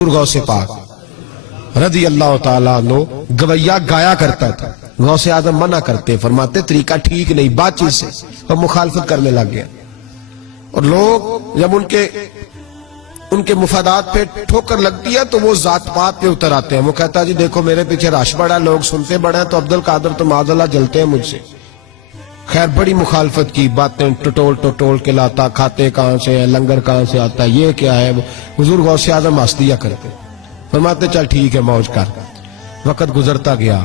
غوث پاک رضی اللہ تعالیٰ عنہ گویا گایا کرتا تھا، غوث اعظم منع کرتے، فرماتے طریقہ ٹھیک نہیں، بات چیز سے اور مخالفت کرنے لگ گیا۔ اور لوگ جب ان کے مفادات پہ ٹھوکر لگتی ہے تو وہ ذات پات پہ اتر آتے ہیں۔ وہ کہتا ہے جی دیکھو میرے پیچھے رش بڑا، لوگ سنتے بڑے ہیں، تو عبدالقادر تو معاذ اللہ جلتے ہیں مجھ سے۔ خیر بڑی مخالفت کی، باتیں ٹٹول کے لاتا، کھاتے کہاں سے ہیں، لنگر کہاں سے آتا ہے، یہ کیا ہے۔ حضور غوث اعظم ہنس دیا کرتے، فرماتے چل ٹھیک ہے موج کر۔ وقت گزرتا گیا،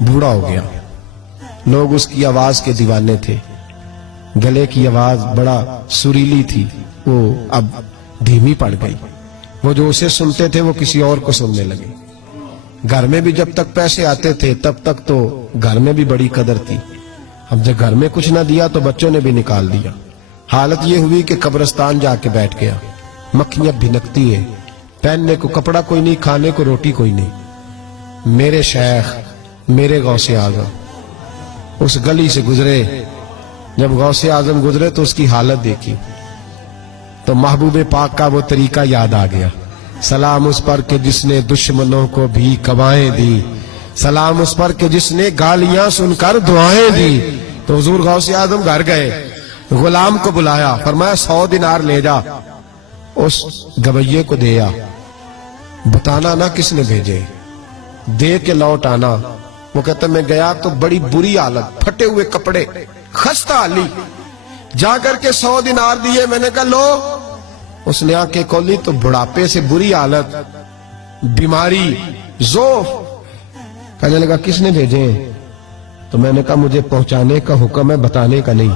بوڑھا ہو گیا، لوگ اس کی آواز کے دیوانے تھے، گلے کی آواز بڑا سریلی تھی، وہ اب دھیمی پڑ گئی۔ وہ جو اسے سنتے تھے وہ کسی اور کو سننے لگے۔ گھر میں بھی جب تک پیسے آتے تھے تب تک تو گھر میں بھی بڑی قدر تھی، اب جب گھر میں کچھ نہ دیا تو بچوں نے بھی نکال دیا۔ حالت یہ ہوئی کہ قبرستان جا کے بیٹھ گیا، مکھیاں بھنکتی ہیں، پہننے کو کپڑا کوئی نہیں، کھانے کو روٹی کوئی نہیں۔ میرے شیخ، میرے غوث اعظم اس گلی سے گزرے۔ جب غوث اعظم گزرے تو اس کی حالت دیکھی تو محبوب پاک کا وہ طریقہ یاد آ گیا، سلام اس پر کہ جس نے دشمنوں کو بھی کوائیں دی، سلام اس پر کہ جس نے گالیاں سن کر دعائیں دی۔ تو حضور غوث اعظم گھر گئے، غلام کو بلایا، فرمایا 100 دینار لے جا، اس گویے کو دیا، بتانا نہ کس نے بھیجے، دے کے لوٹ آنا۔ وہ کہتا میں گیا تو بڑی بری حالت، پھٹے ہوئے کپڑے، خستہ حالی، جا کر کے 100 دینار دیے، میں نے کہا لو۔ اس نے آنکھیں کھولی تو بڑھاپے سے بری حالت، بیماری، ذوف۔ کہنے لگا کس نے بھیجے؟ تو میں نے کہا مجھے پہنچانے کا حکم ہے، بتانے کا نہیں۔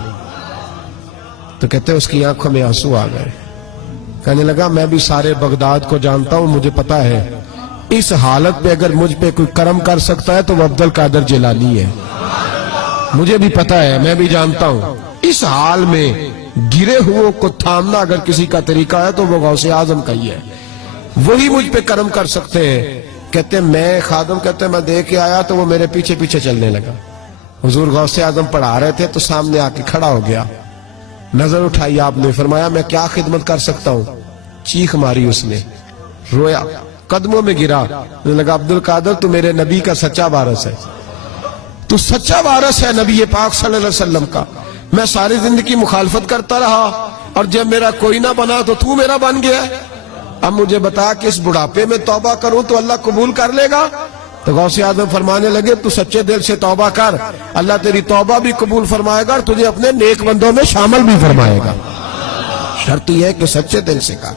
تو کہتے اس کی آنکھوں میں آنسو آ گئے۔ کہنے لگا میں بھی سارے بغداد کو جانتا ہوں، مجھے پتا ہے اس حالت پہ اگر مجھ پہ کوئی کرم کر سکتا ہے تو وہ عبدالقادر جیلانی ہے، مجھے بھی پتا ہے، میں بھی جانتا ہوں اس حال میں گرے ہوئے کو تھامنا اگر کسی کا طریقہ ہے تو وہ غوث اعظم کا ہی ہے، وہی مجھ پہ کرم کر سکتے ہیں۔ کہتے میں خادم، کہتے میں دے کے آیا تو وہ میرے پیچھے پیچھے چلنے لگا۔ حضور غوث اعظم پڑھا رہے تھے تو سامنے آ کے کھڑا ہو گیا، نظر اٹھائی آپ نے، فرمایا میں کیا خدمت کر سکتا ہوں؟ چیخ ماری اس نے، رویا، قدموں میں گرا، لگا عبدالقادر تو میرے نبی کا سچا وارث ہے، تو سچا وارث ہے نبی پاک صلی اللہ علیہ وسلم کا۔ میں ساری زندگی مخالفت کرتا رہا اور جب میرا کوئی نہ بنا تو میرا بن گیا، اب مجھے بتا کہ اس بڑھاپے میں توبہ کروں تو اللہ قبول کر لے گا؟ تو غوث اعظم فرمانے لگے تو سچے دل سے توبہ کر، اللہ تیری توبہ بھی قبول فرمائے گا اور تجھے اپنے نیک بندوں میں شامل بھی فرمائے گا۔ شرط یہ ہے کہ سچے دل سے کا،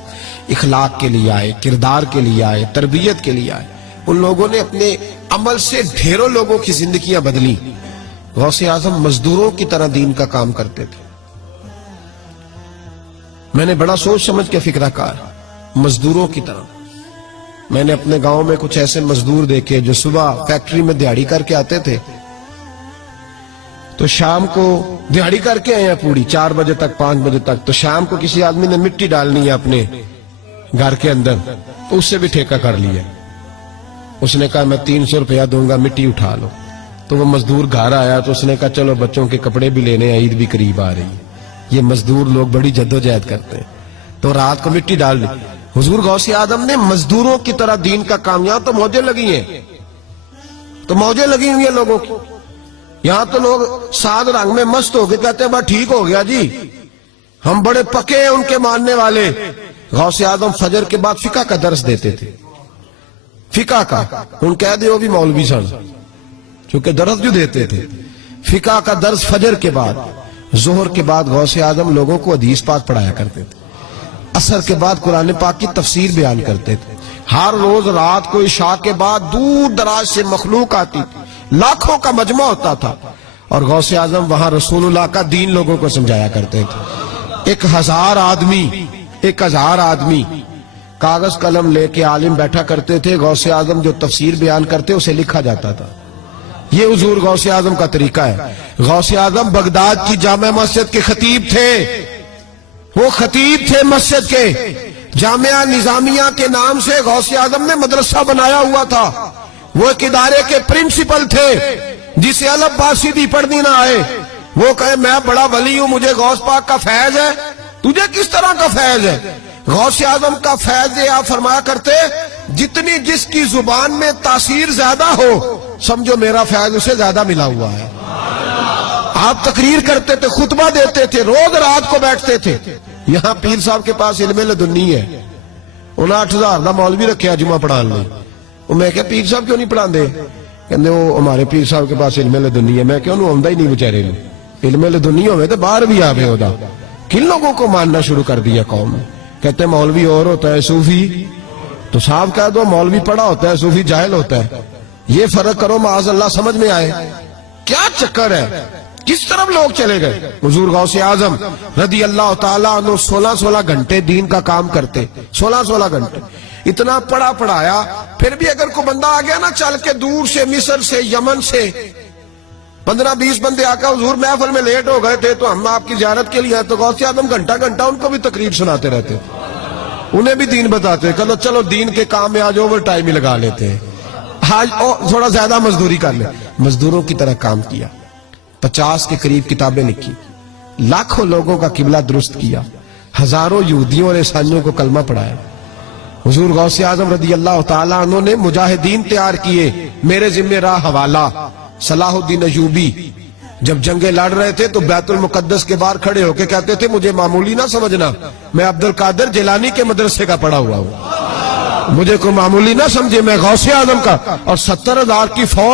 اخلاق کے لیے آئے، کردار کے لیے آئے، تربیت کے لیے آئے۔ ان لوگوں نے اپنے عمل سے ڈھیروں لوگوں کی زندگیاں بدلی۔ غوث اعظم مزدوروں کی طرح دین کا کام کرتے تھے۔ میں نے بڑا سوچ سمجھ کے فکرہ کہا، مزدوروں کی طرح۔ میں نے اپنے گاؤں میں کچھ ایسے مزدور دیکھے جو صبح فیکٹری میں دیہڑی کر کے آتے تھے تو شام کو دیہڑی کر کے آئے ہیں پوری 4 بجے تک 5 بجے تک، تو شام کو کسی آدمی نے مٹی ڈالنی ہے اپنے گھر کے اندر تو اس سے بھی ٹھیکہ کر لیا۔ اس نے کہا میں 300 روپیہ دوں گا، مٹی اٹھا لو۔ تو وہ مزدور گھر آیا تو اس نے کہا چلو بچوں کے کپڑے بھی لینے، عید بھی قریب آ رہی ہے۔ یہ مزدور لوگ بڑی جدوجہد کرتے ہیں، تو رات کو مٹی ڈال لی۔ حضور غوث اعظم نے مزدوروں کی طرح دین کا کام، یہاں تو موجیں لگی ہیں، تو موجیں لگی ہوئی ہیں لوگوں کی، یہاں تو لوگ ساد رنگ میں مست ہو گئے، کہتے ہیں بس ٹھیک ہو گیا جی، ہم بڑے پکے ہیں ان کے ماننے والے۔ غوث اعظم فجر کے بعد فقہ کا درس دیتے تھے، فقہ کا، ان کہہ دے وہ بھی مولوی سن چونکہ درس جو دیتے تھے۔ فقہ کا درس فجر کے بعد، ظہر کے بعد غوث اعظم لوگوں کو حدیث پاک پڑھایا کرتے تھے، عصر کے بعد قرآن پاک کی تفسیر بیان کرتے تھے۔ ہر روز رات کو عشاء کے بعد دور دراز سے مخلوق آتی تھی، لاکھوں کا مجمع ہوتا تھا اور غوث اعظم وہاں رسول اللہ کا دین لوگوں کو سمجھایا کرتے تھے۔ 1000 آدمی کاغذ قلم لے کے عالم بیٹھا کرتے تھے، غوث اعظم جو تفسیر بیان کرتے اسے لکھا جاتا تھا۔ یہ حضور غوث اعظم کا طریقہ ہے۔ غوث اعظم بغداد کی جامع مسجد کے خطیب تھے، وہ خطیب تھے مسجد کے۔ جامعہ نظامیہ کے نام سے غوث اعظم نے مدرسہ بنایا ہوا تھا، وہ ایک ادارے کے پرنسپل تھے، جسے الف با سیدھی پڑھنی نہ آئے وہ کہے میں بڑا ولی ہوں، مجھے غوث پاک کا فیض ہے، تجھے کس طرح کا فیض ہے؟ غوث اعظم کا فیض یہ آپ فرمایا کرتے جتنی جس کی زبان میں تاثیر زیادہ ہو سمجھو میرا فیض اسے زیادہ ملا ہوا ہے. آپ تقریر کرتے تھے, خطبہ دیتے تھے, روز رات کو بیٹھتے تھے. یہاں پیر صاحب کے پاس علم لدنی ہے, انہیں 8,000 دا مولوی رکھیا جمعہ پڑھان لے. میں کہا پیر صاحب کیوں نہیں پڑھان دے؟ کہندے وہ ہمارے پیر صاحب کے پاس علم لدنی ہے. میں کہا انہوں آمدہ ہی نہیں بچارے نے, علم لدنی ہوئے تو باہر بھی آوے ہودا. کن لوگوں کو ماننا شروع کر دیا قوم نے؟ کہتے ہیں مولوی اور ہوتا ہے صوفی تو صاحب کہہ دو مولوی پڑھا ہوتا ہے صوفی جاہل ہوتا ہے. یہ فرق کرو معاذ اللہ سمجھ میں آئے. کیا چکر ہے, کس طرف لوگ چلے گئے. حضور غوث اعظم رضی اللہ تعالیٰ عنہ 16 گھنٹے دین کا کام کرتے, 16 گھنٹے اتنا پڑھا پڑھایا. پھر بھی اگر کوئی بندہ آ گیا نا چل کے دور سے, مصر سے, یمن سے 15-20 بندے آ کر حضور محفل میں لیٹ ہو گئے تھے تو ہم آپ کی زیارت کے لیے آئے, تو غوث اعظم گھنٹہ ان کو بھی تقریر سناتے رہتے, انہیں بھی دین بتاتے. چلو دین کے کام میں آج اوور ٹائم ہی لگا لیتے ہیں, آج تھوڑا زیادہ مزدوری کر لیں. مزدوروں کی طرح کام کیا, 50 کے قریب کتابیں لکھی, لاکھوں لوگوں کا قبلہ درست کیا, ہزاروں یہودیوں اور عیسائیوں کو کلمہ پڑھایا. حضور غوث اعظم رضی اللہ تعالیٰ عنہ نے مجاہدین تیار کیے. میرے ذمہ راہ حوالہ صلاح الدین ایوبی جب جنگیں لڑ رہے تھے تو بیت المقدس کے باہر کھڑے ہو کے کہتے تھے مجھے معمولی نہ سمجھنا, میں عبد القادر جیلانی کے مدرسے کا پڑھا ہوا ہوں, مجھے کوئی معمولی نہ سمجھے, میں غوث اعظم کا. اور 70,000 کی فوج